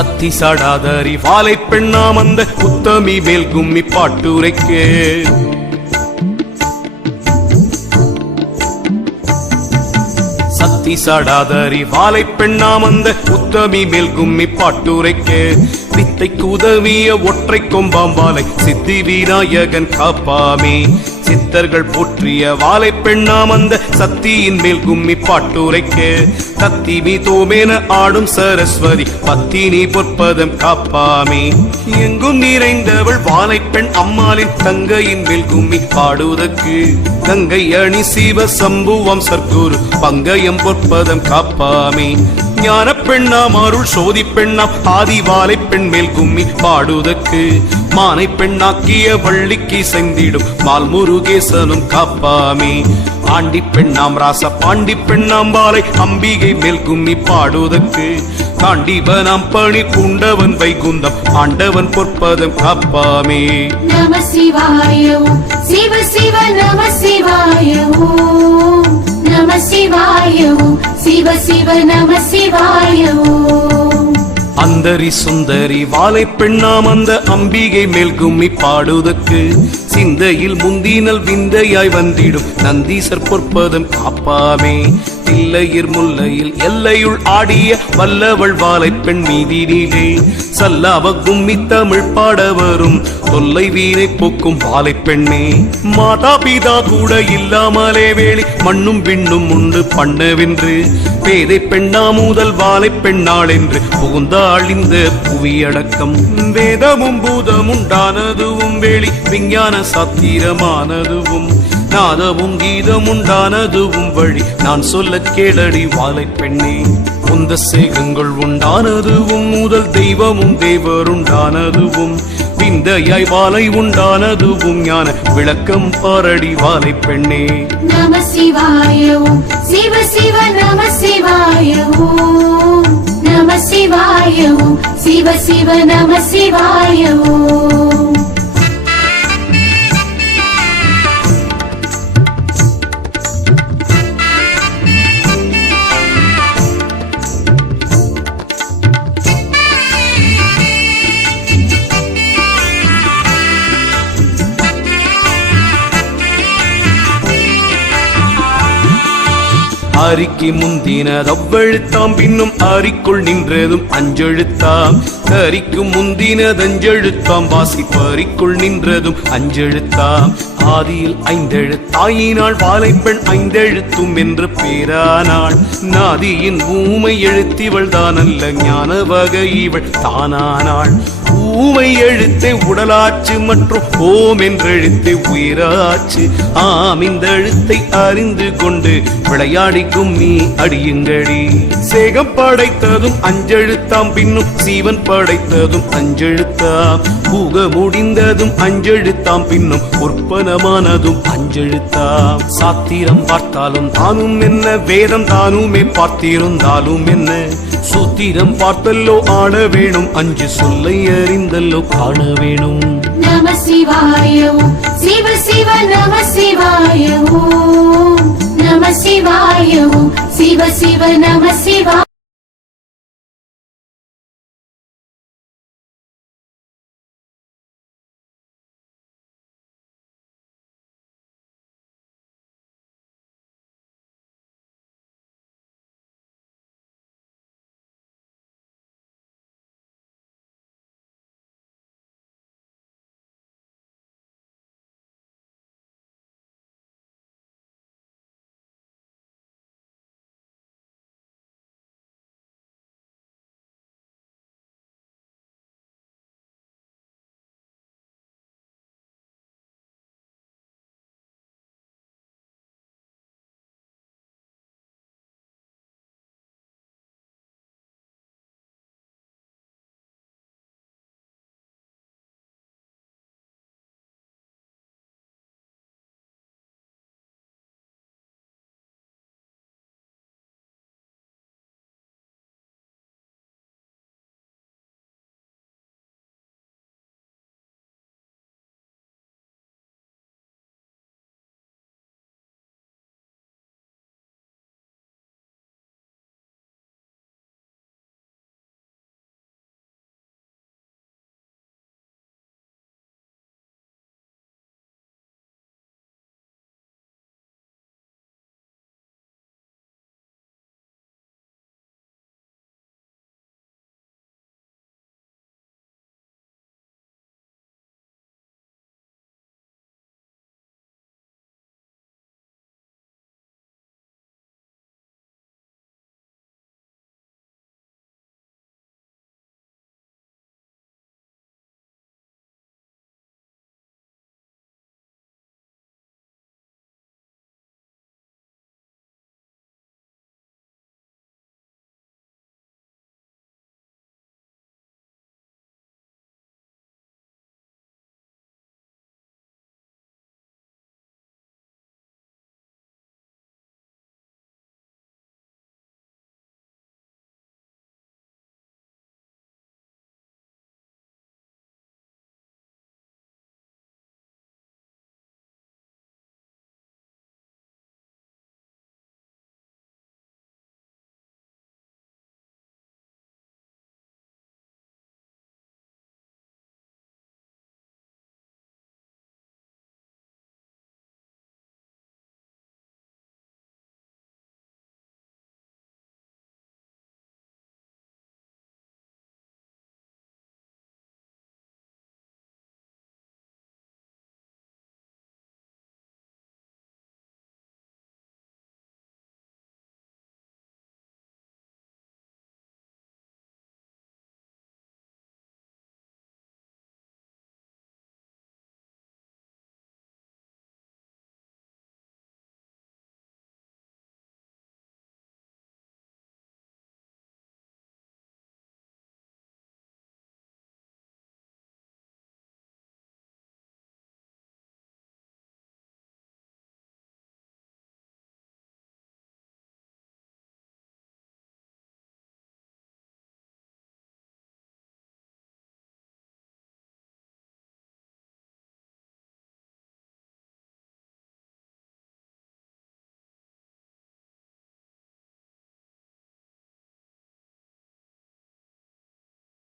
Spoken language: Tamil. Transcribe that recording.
சத்தி சடாதரி வாலை பெண்ணாம் அந்த உத்தமி மேல் கும்மி பாட்டுரைக்கே. சத்தி சடாதரி வாலை பெண்ணாம் அந்த உத்தமி மேல் கும்மி பாட்டுரைக்கு. வித்தை உதவிய ஒற்றை கொம்பாம்பாலை சித்தி விநாயகன் காப்பாமே. சித்தர்கள் போற்றிய வாலை பெண்ணாம் அந்த சத்தியின் மேல் கும்மி பாட்டுரைக்கு. தத்தி மீ தோமேன ஆடும் சரஸ்வதி பத்தினி பொற்பதம் காப்பாமே. எங்கும் நிறைந்தவள் வாலை பெண் அம்மாளின் தங்கையின் மேல் கும்மி பாடுவதற்கு. கங்கை அணி சிவ சம்புவம் சர்க்குரு பங்கயம் பொற்பதம் காப்பாமே. ஞான பெண்ணாம் அருள் சோதி பெண்ணாம் ஆதிவாலை பெண் மேல் கும்மி பாடுதற்கு மானை பெண்ணாக்கிய வள்ளிக்கு செந்திடும் மால் முருகேசனும் காப்பாமே. ஆண்டி பெண்ணாம் ராச பாண்டி பெண்ணாம் பாலை அம்பிகை மேல் கும்மி பாடுவதற்கு தாண்டிவனாம் பணி பூண்டவன் வைகுந்தம் ஆண்டவன் பொற்பதம் காப்பாமே. நம சிவாயோ சிவ சிவ நம சிவாயோ. சிவ சிவ நம சிவாயோ. அந்தரி சுந்தரி வாழை பெண்ணாம் அந்த அம்பிகை மேல் கும்மி பாடுவதற்கு சிந்தையில் முந்தினல் விந்தையாய் வந்திடும் நந்தீசர் பொற்பதம் காப்பாமே. தில்லையிர் முல்லையில் எல்லையுள் ஆடிய வல்லவள் வாழை பெண் மீதினிலே. சல்லாவ கும்மி தமிழ் பாட வரும் தொல்லை வீரை போக்கும் வாழை பெண்ணே. மாதா பிதா கூட இல்லாமலே வேலி மண்ணும் விண்ணும் உண்டு பண்ணவென்று. பேதை பெண்ணா முதல் வாழை பெண்ணாள் என்று புகுந்த அழிந்த புவியடக்கம். வேதமும் பூதமுண்டானதுவும் வேலி விஞ்ஞான சாத்திரமானதுவும் நாதமும் கீதமுண்டானதுவும் வழி. நான் சொல்ல கேளடி வாழை பெண்ணே. உந்த சேகங்கள் உண்டானதுவும் முதல் தெய்வமும் தேவருண்டானதுவும் விந்தையாய் வாழை உண்டானதுவும் ஞான விளக்கம் பாரடி வாழை பெண்ணே. நம சிவாயவும் சிவ சிவ நம சிவாயவும் நம சிவாயவும் சிவ சிவ நம சிவாயவும் ஓம் முந்தினதவ்வெழுத்தாம் பின்னும் அரிக்குள் நின்றதும் அஞ்செழுத்தாம். தரிக்கும் முந்தினதஞ்செழுத்தாம் வாசிப்பறிக்குள் நின்றதும் அஞ்செழுத்தாம். ஆதியில் ஐந்தெழுத்தாயினாள் வாழைப்பெண் ஐந்தெழுத்தும் என்று பேரானாள். நாதியின் ஊமை எழுத்திவள் தான் அல்ல ஞான வகை இவள் தானானாள். ஊமை எழுத்தை உடலாச்சு மற்றும் ஓம் என்றெழுத்தை உயிராச்சு. ஆம் இந்த எழுத்தை அறிந்து கொண்டு விளையாடிக்கும் நீ அடியுங்கடி. சேகம் படைத்ததும் அஞ்செழுத்தாம். பின்னும் சீவன் படைத்ததும் அஞ்செழுத்தாம். புக முடிந்ததும் அஞ்செழுத்தாம். பின்னும் உற்பனமானதும் அஞ்செழுத்தாம். சாத்திரம் பார்த்தாலும் தானும் என்ன? வேதம் தானுமே பார்த்திருந்தாலும் என்ன? சூத்திரம் பார்த்தல்லோ ஆட வேணும். அஞ்சு சொல்லை அறிந்தல்லோ காண வேணும். நம சிவாயோ சிவ சிவ நம சிவாயோ நம சிவாயோ சிவ சிவ நம சிவா